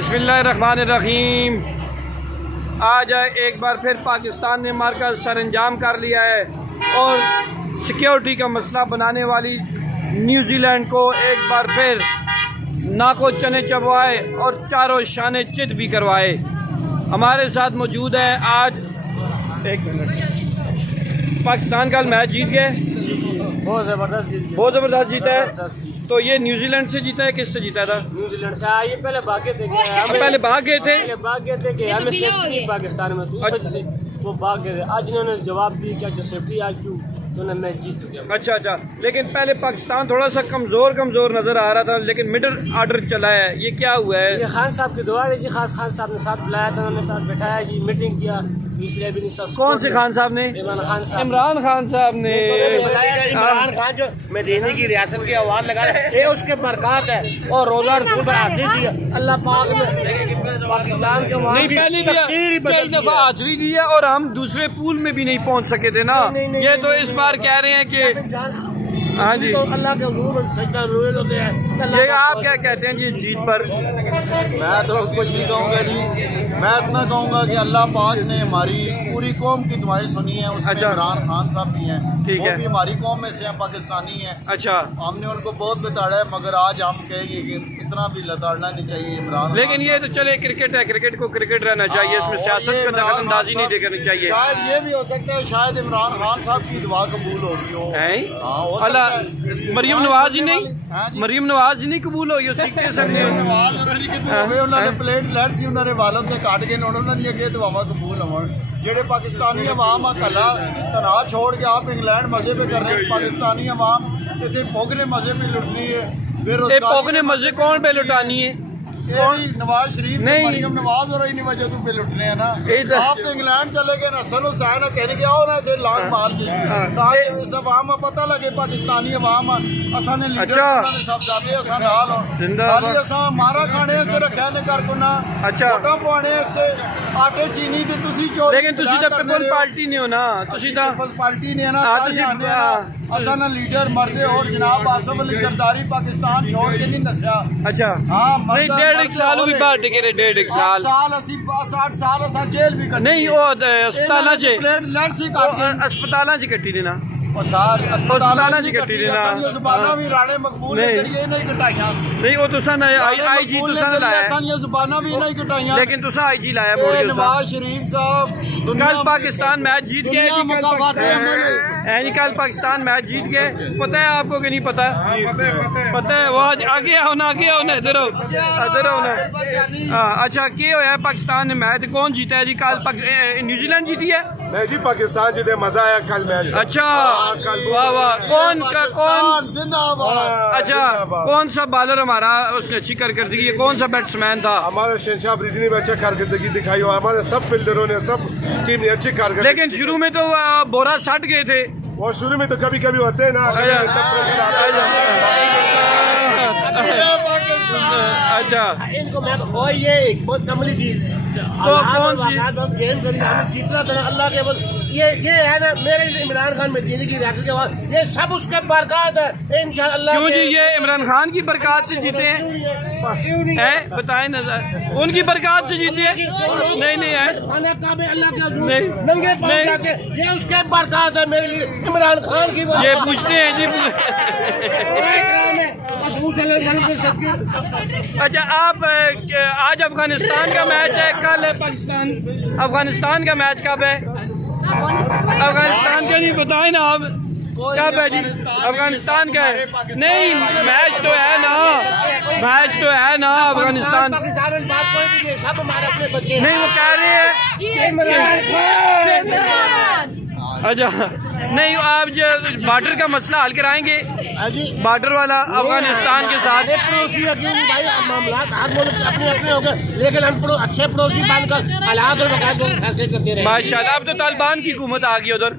बिस्मिल्लाहिर्रहमानिर्रहीम। आज एक बार फिर पाकिस्तान ने मारकर सरअंजाम कर लिया है और सिक्योरिटी का मसला बनाने वाली न्यूजीलैंड को एक बार फिर नाको चने चबवाए और चारों शाने चित भी करवाए। हमारे साथ मौजूद है आज पाकिस्तान का मैच जीत गए, बहुत ज़बरदस्त जीता है। तो ये न्यूजीलैंड से जीता है, किससे जीता था? न्यूजीलैंड से। ये पहले भाग गए थे, पहले भाग गए थे कि हमें सेफ्टी पाकिस्तान में, से वो भाग गए थे। आज इन्होंने जवाब दी क्या जो सेफ्टी आज क्यों, तो उन्होंने मैच जीत चुके। अच्छा, लेकिन पहले पाकिस्तान थोड़ा सा कमजोर नजर आ रहा था, लेकिन मिडल आर्डर चला है, ये क्या हुआ है? ये खान साहब की दुआ है जी। खान साहब ने साथ बुलाया था, उन्होंने साथ बैठाया जी, मीटिंग किया, इसलिए भी नहीं। कौन से खान साहब ने? इमरान खान साहब ने इमरान खान जो मदीने की रियासत की आवाज लगा ये उसके बरकत है और रोजा अल्लाह पाक में पाकिस्तान के नहीं पहले कई दफा हाजिरी दी है और हम दूसरे पूल में भी नहीं पहुंच सके थे ना। ये तो इस बार कह रहे हैं कि हाँ जी, तो अल्लाह के होते हैं। ये आप क्या कहते हैं जी जीत पर? मैं तो कुछ नहीं कहूँगा जी, मैं इतना कहूँगा कि अल्लाह पाक ने हमारी पूरी कौम की दुआएं सुनी है। उसमें इमरान खान साहब भी हैं, ठीक है, भी हमारी कौम में से हैं, पाकिस्तानी हैं। अच्छा, हमने उनको बहुत लताड़ा है, मगर आज हम कहेंगे कि इतना भी लताड़ना नहीं चाहिए इमरान। लेकिन ये तो चले क्रिकेट है, क्रिकेट को क्रिकेट रहना चाहिए, इसमें सियासत का दखल अंदाजी नहीं देखनी चाहिए। शायद ये भी हो सकता है, शायद इमरान खान साहब की दुआ कबूल होगी हो। अल्लाह मरियम नवाज जी नहीं, मरियम नवाज जी नहीं कबूल हुई उन्होंने प्लेट लैट सी उन्होंने वालद ने काट के उन्होंने अगे दुआवां कबूल होवन। जेडे पाकिस्तानी अवाम आ कला तना छोड़ के आप इंग्लैंड मजे पे कर रहे हैं, पाकिस्तानी अवाम इतने पोगने मजे पे लुटनी है। पोगने मजे कौन पे लुटानी है? नवाज शरीफ नहीं, मरियम नवाज और इन्हीं वजह पे लुटने हैं ना। आप तो इंग्लैंड चले गए ना, सन हुसैन कहने के आओ ना थे लाख मार के, ताकि इस अवाम पता लगे पाकिस्तानी अवाम असा ने लीडर सब जाते असा नाल खाली असा मारा खाने से रखा ने कर को ना। अच्छा, वोटां पाने से आटे चीनी ते तुसी जो, लेकिन तुसी तो पीपल पार्टी ने हो ना, तुसी तो पीपल्स पार्टी ने ना, असा ना लीडर मरदे और जनाब आसफ अली जरदारी पाकिस्तान छोड़ के नहीं नसिया। अच्छा, हाँ, नहीं 1.5 साल भी बाहर टिके रहे, 1.5 साल 60 साल असा जेल भी कटी नहीं। वो अस्पताल च कटी देना, अस्पताल च कटी देना, जुबाना भी राणे मकबूल के जरिए नहीं कटाइयां। नहीं वो तुसा आईजी तुसा लाया, जुबाना भी नहीं कटाइयां, लेकिन तुसा आईजी लाया। नवाज शरीफ साहब कल पाकिस्तान मैच जीत गए जी, कल पाकिस्तान मैच जीत गए। पता है आपको कि नहीं पता? पता है। वो आगे आओ ना, आगे आओ ना, इधर आओ ना। हाँ, अच्छा, क्या होया पाकिस्तान ने मैच कौन जीता है जी? कल न्यूजीलैंड जीती है? नहीं जी, पाकिस्तान जीते, मजा आया कल मैच। अच्छा, वाह वाह। कौन अच्छा, कौन सा बॉलर हमारा उसने अच्छी कारकर्दगी है? कौन सा बैट्समैन था? हमारे शहनशाह अफरीदी ने भी अच्छा कारकर्दगी दिखाई, हमारे सब फील्डरों ने, सब टीम ने अच्छी कारकर्दगी। लेकिन शुरू में तो बोरा सट गए थे, और शुरू में तो कभी कभी होते हैं ना। अच्छा, इनको मैं ये बहुत कमली थी कौन सी गेम करी, हमें जीतना था अल्लाह के बस। ये है ना मेरे इमरान खान में जीने की रियासत के बाद ये सब उसके बरकत है इंशाअल्लाह। क्यों जी? ये इमरान खान की बरकत से जीते हैं? बताए नजर उनकी बरकत से जीते हैं? नहीं है, ये उसके बरकत है मेरे लिए इमरान खान की। ये पूछते हैं जी। अच्छा, आप आज अफगानिस्तान का मैच है, कल है पाकिस्तान अफगानिस्तान का मैच कब है? अफगानिस्तान का नहीं बताए ना आप कब है जी? अफगानिस्तान का है? नहीं, मैच तो है ना, मैच तो है ना अफगानिस्तान। नहीं, वो कह रहे हैं। अच्छा, नहीं, आप जो बॉर्डर का मसला हल कराएंगे, बॉर्डर वाला अफगानिस्तान के साथ। अपने हो गए, लेकिन हम अच्छे पड़ोसी बनकर हालात और फैसले करते रहे। माशाल्लाह, अब तो तालिबान की हुकूमत आ गई उधर,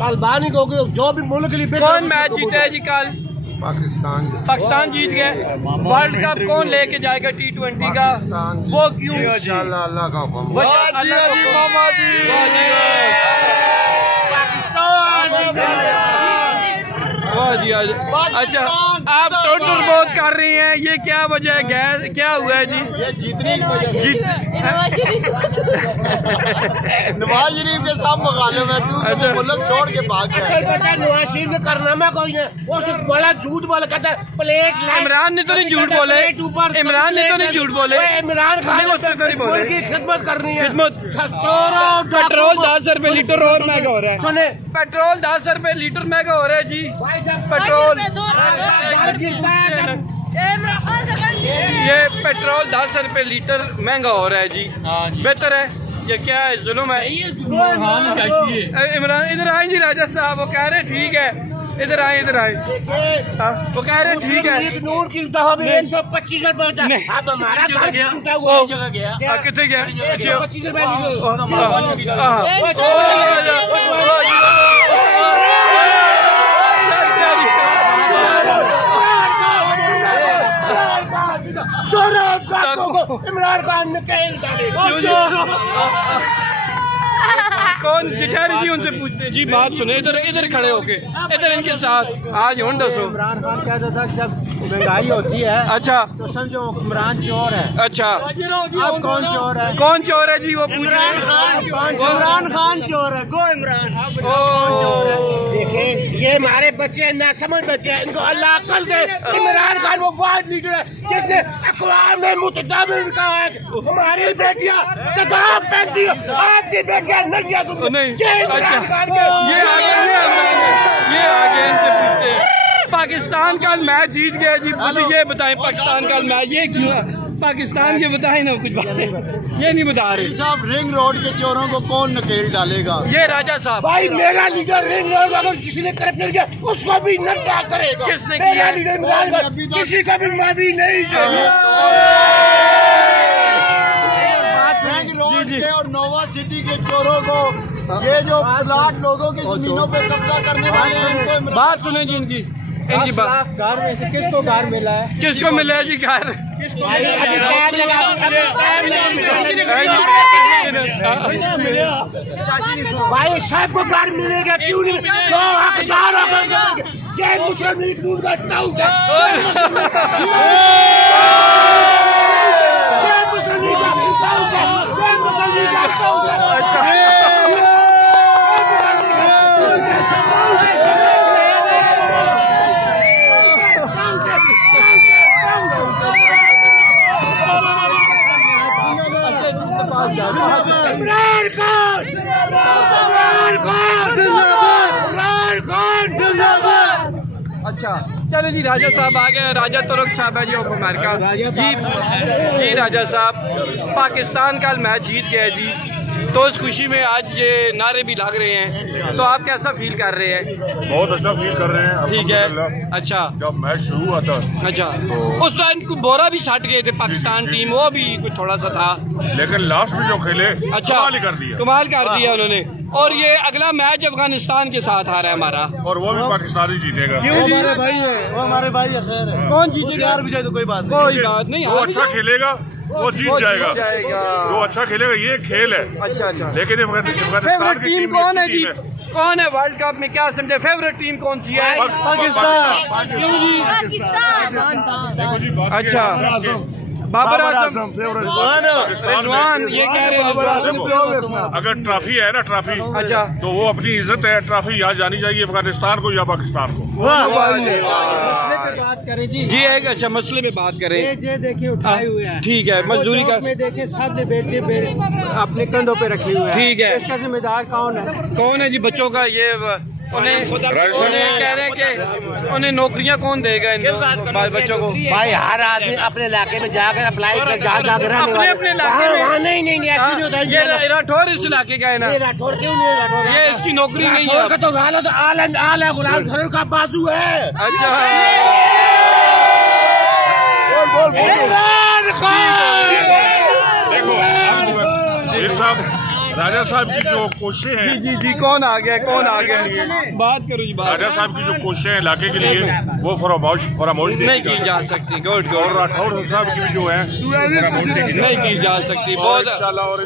तालिबान ही को जो भी मुल्क के लिए। कौन मैच जीता है जी कल? पाकिस्तान जीत गए। वर्ल्ड कप कौन लेके जाएगा T20 का? वो क्यों? अल्लाह का हुक्म। पाकिस्तान वाह जी अच्छा, आप टोटर बहुत कर रही हैं, ये क्या वजह है? गैस क्या हुआ है जी? ये जीतने की वजह नवाज शरीफ के साथ मुखालिफ है, क्योंकि वो मुल्क छोड़ के भाग गया। नवाज शरीफ ने कारनामा कोई नहीं, वो सिर्फ बड़ा झूठ बोला, कहता है प्लेट। इमरान ने तो नहीं झूठ बोले, इमरान ने तो नहीं झूठ बोले, इमरान खान की खिदमत करनी है। पेट्रोल 10 रुपए लीटर और महंगा हो रहा है। सुने, पेट्रोल 10 रुपए लीटर महंगा हो रहा है जी। पेट्रोल ये पेट्रोल 10 रुपए लीटर महंगा हो रहा है जी। बेहतर है ये क्या है? जुल्म है। इमरान इधर आए जी राजा साहब, वो कह रहे ठीक है, इधर आए इधर आए, वो कह रहे ठीक है। नूर की 125 रुपए अब हमारा घर टूटा हुआ जगह गया, कितने गया? 125 रुपए। इमरान खान ने कौन ठहरे जी, उनसे पूछते जी, बात सुने। इधर इधर खड़े होके इधर इनके साथ आज हूँ दसो। इमरान खान कहता था जब महंगाई होती है अच्छा तो समझो इमरान चोर है। अच्छा, अब कौन चोर है? कौन चोर है जी? वो पूछ रहे हैं। इमरान खान चोर है। गो इमरान। देखिए ये हमारे बच्चे ना समझ बच्चे हैं, इनको अल्लाह अक्ल दे। इमरान खान वो वाद लीडर है जिसने अक़वाम में मुतहदा में कहा है हमारी बेटियां सदाब पहनती है, आपकी बेटियां नहीं। नहीं अच्छा, ये आगे इनसे पूछते हैं। पाकिस्तान का मैच जीत गया जी, मुझे ये बताएं पाकिस्तान का मैच ये क्यों? पाकिस्तान के बताएं ना कुछ बात, ये नहीं बता रहे साहब। रिंग रोड के चोरों को कौन नकेल डालेगा? ये राजा साहब। भाई मेरा लीडर रिंग रोड अगर किसी ने करप्शन किया उसको भी नंगा करेगा। किसने किया? किसी का भी माफी नहीं। रिंग रोड के और नोवा सिटी के चोरों को, ये जो प्लाट लोगों की जमीनों पे कब्जा करने वाले हैं, इनको बात सुने जी इनकी बात। घर में से किसको घर मिला है? किसको मिला है जी घर? भाई सबको घर मिलेगा, क्यों नहीं? मुस्लिम लीग नून का टाउन है। इमरान खान अच्छा चलो जी, राजा साहब आ गए। राजा तुर्क साहब है जी ऑफ अमेरिका जी राजा साहब, पाकिस्तान का मैच जीत गया जी, तो इस खुशी में आज ये नारे भी लग रहे हैं, तो आप कैसा फील कर रहे हैं? बहुत अच्छा फील कर रहे हैं। ठीक है। अच्छा, जब मैच शुरू हुआ था अच्छा उस टाइम बोरा भी छट गए थे पाकिस्तान टीम, वो भी कुछ थोड़ा सा था, लेकिन लास्ट में जो खेले अच्छा कमाल कर दिया उन्होंने। और ये अगला मैच अफगानिस्तान के साथ आ रहा है हमारा, और वो भी पाकिस्तान ही जीतेगा। क्यों जी? हमारे भाई है, वो हमारे भाई है। खैर है, कौन जीतेगा? यार विजय तो कोई बात नहीं, वो अच्छा खेलेगा, वो जीत जाएगा। जो अच्छा खेलेगा, ये खेल है। अच्छा अच्छा, लेकिन फेवरेट टीम कौन है जी? कौन है वर्ल्ड कप में? क्या समझे फेवरेट टीम कौन सी है? पाकिस्तान। अच्छा, बाबर आजम, रिजवान, ये कह रहे हैं अगर ट्रॉफी है ना, ट्रॉफी अच्छा तो वो अपनी इज्जत है। ट्रॉफी यहाँ जानी चाहिए अफगानिस्तान को या पाकिस्तान को। बात करें जी एक अच्छा मसले पे बात करें। ये देखिए उठाए हुए हैं, ठीक है, मजदूरी का देखिए सबने बेचे अपने कंधों पे रखे हुए हैं। ठीक है, इसका जिम्मेदार कौन है? कौन है जी? बच्चों का ये उन्हें कह रहे हैं कि उन्हें नौकरियां कौन देगा इन बच्चों को? भाई हर आदमी अपने इलाके में जाकर अप्लाई कर, अपने इलाके में नहीं ये राठौर इस इलाके का है ना, राठौर क्यों नहीं? राठौर ये इसकी नौकरी नहीं है तो हालत आला गुलाम फरूख का बाजू है। अच्छा देखो राजा साहब की जो कोशिशें हैं, जी जी कौन आ गया बात करो जी। राजा साहब की जो कोशिशें हैं इलाके के लिए वो फरामोश नहीं की जा सकती। गुड और राठौड़ साहब की भी जो है नहीं की जा सकती। बहुत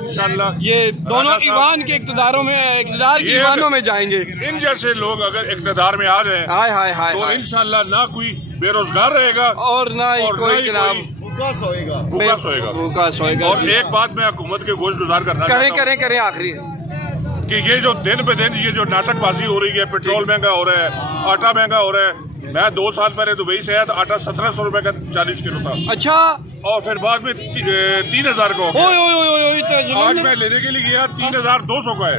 इंशाल्लाह ये दोनों ईवान के इक़्तिदार के ईवानों में जाएंगे। इन जैसे लोग अगर इक़्तिदार में आ जाए तो इंशाल्लाह ना कोई बेरोजगार रहेगा और ना ही कोई भूखा सोएगा। और एक बात मैं हुकूमत के गोश गुजार करना करें आखिरी कि ये जो दिन पे दिन ये जो नाटकबाजी हो रही है, पेट्रोल महंगा हो रहा है, आटा महंगा हो रहा है। मैं 2 साल पहले दुबई से आया तो आटा 1700 रुपए का 40 किलो था। अच्छा। और फिर बाद में 3000 का हो गया। आज मैं लेने के लिए गया 3200 का है।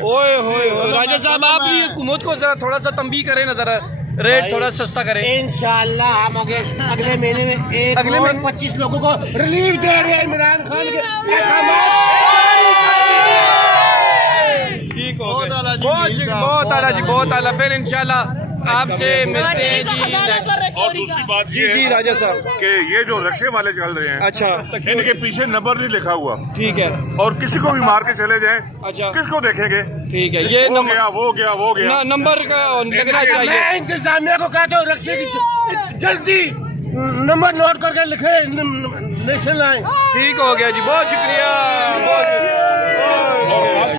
राजा साहब आप भी हुकूमत को जरा थोड़ा सा तंबीह करें ना, जरा रेट थोड़ा सस्ता करें। इंशाल्लाह हम अगले महीने में अगले में 25 लोगों को रिलीफ दे रहे हैं इमरान खान के। ठीक हो गया, बहुत आला। फिर इंशाल्लाह आपसे मिलते हैं जी। और दूसरी बात ये जी राजा साहब कि ये जो रक्शे वाले चल रहे हैं, अच्छा, इनके पीछे नंबर नहीं लिखा हुआ। ठीक है। और किसी को भी मार के चले जाएं, अच्छा, किसको देखेंगे? ठीक है, ये वो गया नंबर का लगना चाहिए। मैं इंतजामिया को कहता हूँ रक्शे की जल्दी नंबर नोट करके लिखे नेशनल लाइन। ठीक हो गया जी, बहुत शुक्रिया।